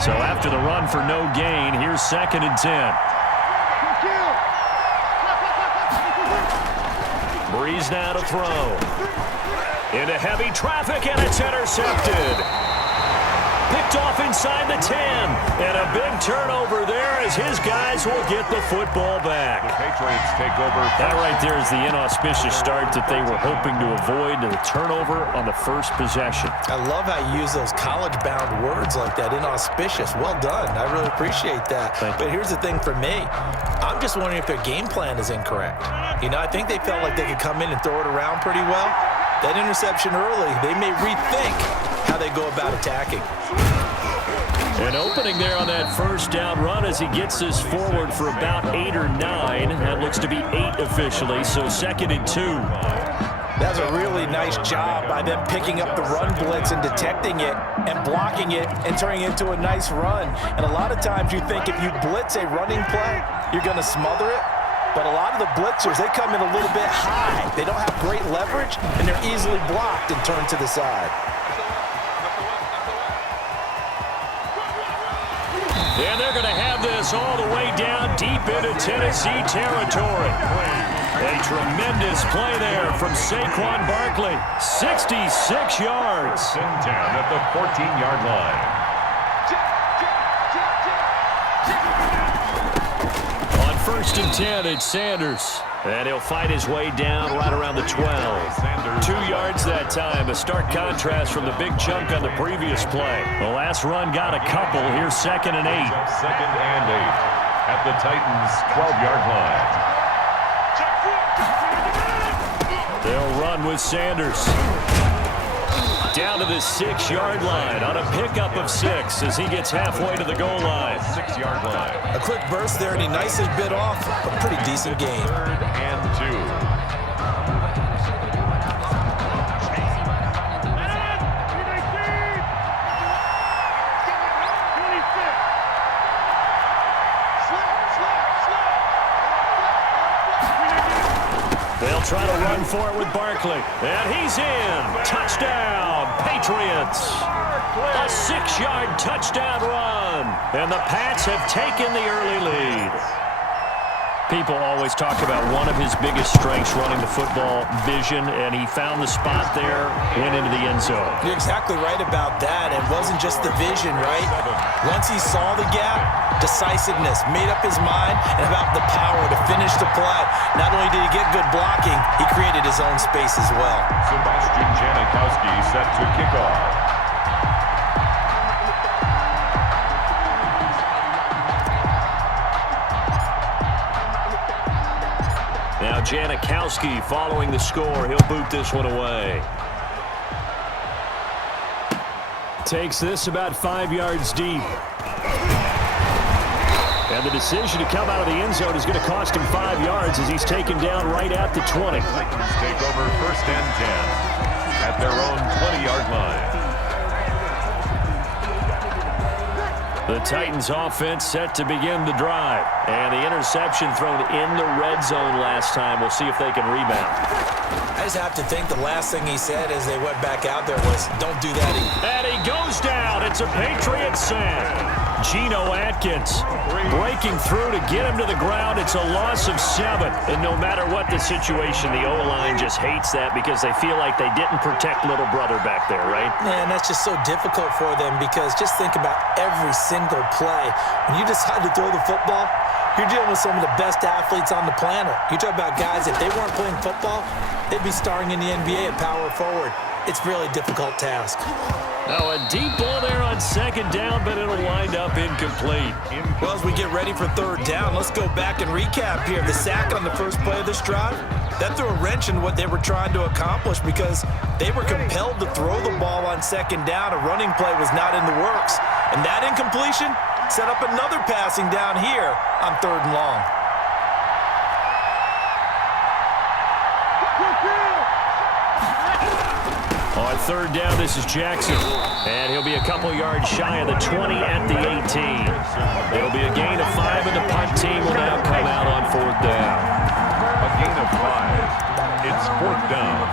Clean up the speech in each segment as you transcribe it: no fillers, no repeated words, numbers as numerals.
So after the run for no gain, here's 2nd and 10. Breeze now to throw. Into heavy traffic, and it's intercepted. Picked off inside the 10. And a big turnover there as his guys will get the football back. The Patriots take over. That right there is the inauspicious start that they were hoping to avoid, the turnover on the first possession. I love how you use those college-bound words like that, inauspicious. Well done. I really appreciate that. But here's the thing for me. I'm just wondering if their game plan is incorrect. You know, I think they felt like they could come in and throw it around pretty well. That interception early, they may rethink how they go about attacking. An opening there on that first down run as he gets this forward for about 8 or 9. That looks to be 8 officially, so 2nd and 2. That's a really nice job by them picking up the run blitz and detecting it and blocking it and turning it into a nice run. And a lot of times you think if you blitz a running play, you're going to smother it. But a lot of the blitzers, they come in a little bit high. They don't have great leverage, and they're easily blocked and turned to the side. And they're going to have this all the way down deep into Tennessee territory. A tremendous play there from Saquon Barkley. 66 yards. Down at the 14-yard line. On 1st and 10, it's Sanders. And he'll fight his way down right around the 12. 2 yards that time. A stark contrast from the big chunk on the previous play. The last run got a couple. Here's 2nd and 8. 2nd and 8 at the Titans' 12-yard line. They'll run with Sanders. Down to the 6-yard line on a pickup of 6 as he gets halfway to the goal line. 6-yard line. A quick burst there, and he nicely bit off a pretty decent game. 3rd and 2. They'll try to run for it with Barkley. And he's in. Touchdown, Patriots. A 6-yard touchdown run. And the Pats have taken the early lead. People always talk about one of his biggest strengths running the football, vision, and he found the spot there, went into the end zone. You're exactly right about that. It wasn't just the vision, right? Once he saw the gap, decisiveness, made up his mind, and about the power to finish the play. Not only did he get good blocking, he created his own space as well. Sebastian Janikowski set to kick off. Now Janikowski following the score. He'll boot this one away. Takes this about 5 yards deep. And the decision to come out of the end zone is going to cost him 5 yards as he's taken down right at the 20. Titans take over 1st and 10 at their own 20-yard line. The Titans offense set to begin the drive. And the interception thrown in the red zone last time. We'll see if they can rebound. I just have to think the last thing he said as they went back out there was, don't do that again. And he goes down. It's a Patriot sack. Geno Atkins breaking through to get him to the ground. It's a loss of 7. And no matter what the situation, the O-line just hates that because they feel like they didn't protect little brother back there, right? Man, that's just so difficult for them because just think about every single play. When you decide to throw the football, you're dealing with some of the best athletes on the planet. You talk about guys, if they weren't playing football, they'd be starring in the NBA at power forward. It's a really difficult task. Now a deep ball there on 2nd down, but it'll wind up incomplete. Well, as we get ready for 3rd down, let's go back and recap here. The sack on the first play of this drive, that threw a wrench in what they were trying to accomplish because they were compelled to throw the ball on 2nd down. A running play was not in the works. And that incompletion set up another passing down here on 3rd and long. On 3rd down, this is Jackson. And he'll be a couple yards shy of the 20 at the 18. It'll be a gain of 5, and the punt team will now come out on 4th down. A gain of 5. It's 4th down.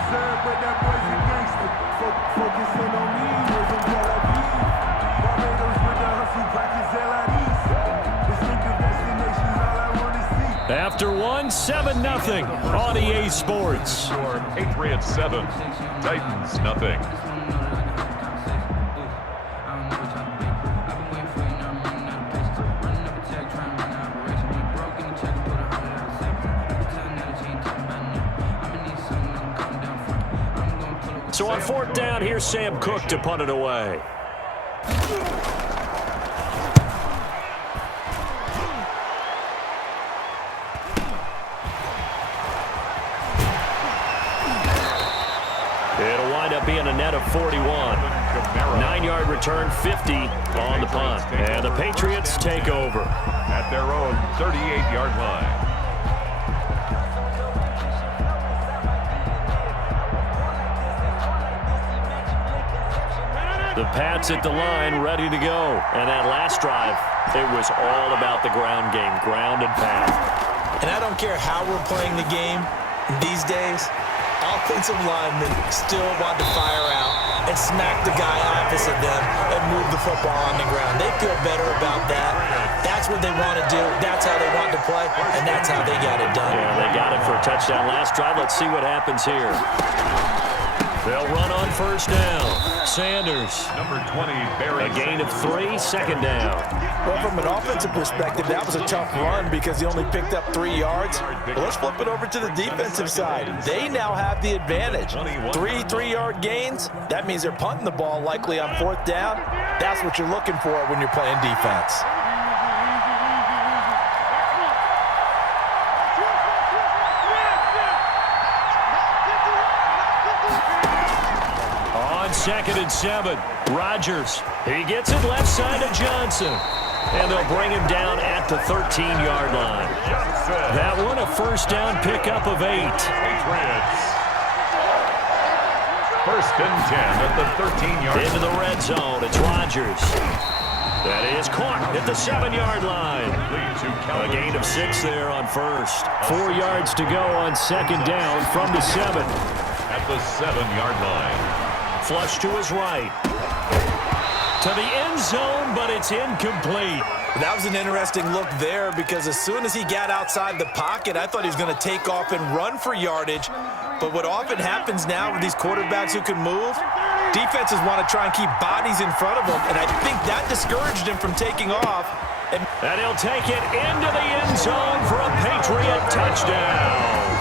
After one, 7-0 on EA Sports. Score Patriots 7, Titans nothing. So on 4th down, here's Sam Cook to punt it away. It'll wind up being a net of 41. 9-yard return, 50 on the punt. And the Patriots take over At their own 38-yard line. The Pats at the line, ready to go. And that last drive, it was all about the ground game, ground and pound. And I don't care how we're playing the game these days, offensive linemen still want to fire out and smack the guy opposite them and move the football on the ground. They feel better about that. That's what they want to do. That's how they want to play, and that's how they got it done. Yeah, they got it for a touchdown last drive. Let's see what happens here. They'll run on 1st down. Sanders. Number 20, Barry. A gain of 3, 2nd down. Well, from an offensive perspective, that was a tough run because he only picked up 3 yards. But let's flip it over to the defensive side. They now have the advantage. 3 3-yard gains. That means they're punting the ball likely on 4th down. That's what you're looking for when you're playing defense. On 2nd and 7, Rodgers. He gets it left side to Johnson. And they'll bring him down at the 13-yard line. That one, a 1st down pickup of 8. Patriots. 1st and 10 at the 13-yard line. Into the red zone, it's Rodgers. That is caught at the 7-yard line. A gain of 6 there on 1st. 4 yards to go on 2nd down from the 7. At the 7-yard line. Flush to his right. To the end zone, but it's incomplete. That was an interesting look there because as soon as he got outside the pocket, I thought he was going to take off and run for yardage. But what often happens now with these quarterbacks who can move, defenses want to try and keep bodies in front of them, and I think that discouraged him from taking off. And he'll take it into the end zone for a Patriot touchdown.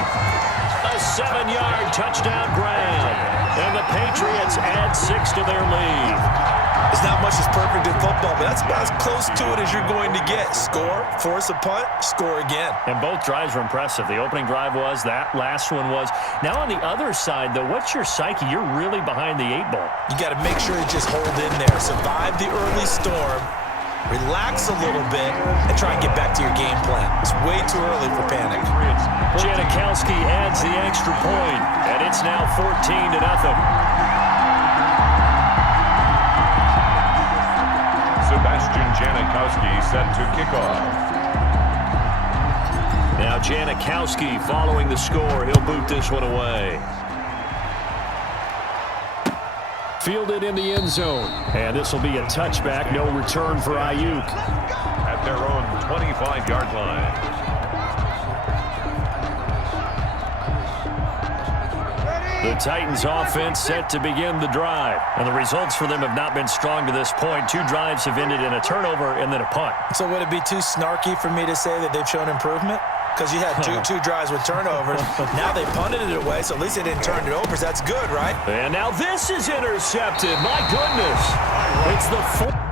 A 7-yard touchdown grab. And the Patriots add 6 to their lead. There's not much that's perfect in football, but that's about as close to it as you're going to get. Score, force a punt, score again. And both drives were impressive. The opening drive was, that last one was. Now on the other side, though, what's your psyche? You're really behind the 8 ball. You got to make sure you just hold in there. Survive the early storm. Relax a little bit and try and get back to your game plan. It's way too early for panic. Janikowski adds the extra point, and it's now 14-0. Sebastian Janikowski set to kick off. Now Janikowski following the score. He'll boot this one away. Fielded in the end zone. And this will be a touchback. No return for Ayuk. At their own 25-yard line. The Titans offense set to begin the drive. And the results for them have not been strong to this point. 2 drives have ended in a turnover and then a punt. So would it be too snarky for me to say that they've shown improvement? Because you had two drives with turnovers. Now they punted it away, so at least they didn't turn it over. So that's good, right? And now this is intercepted. My goodness. It's the 4th.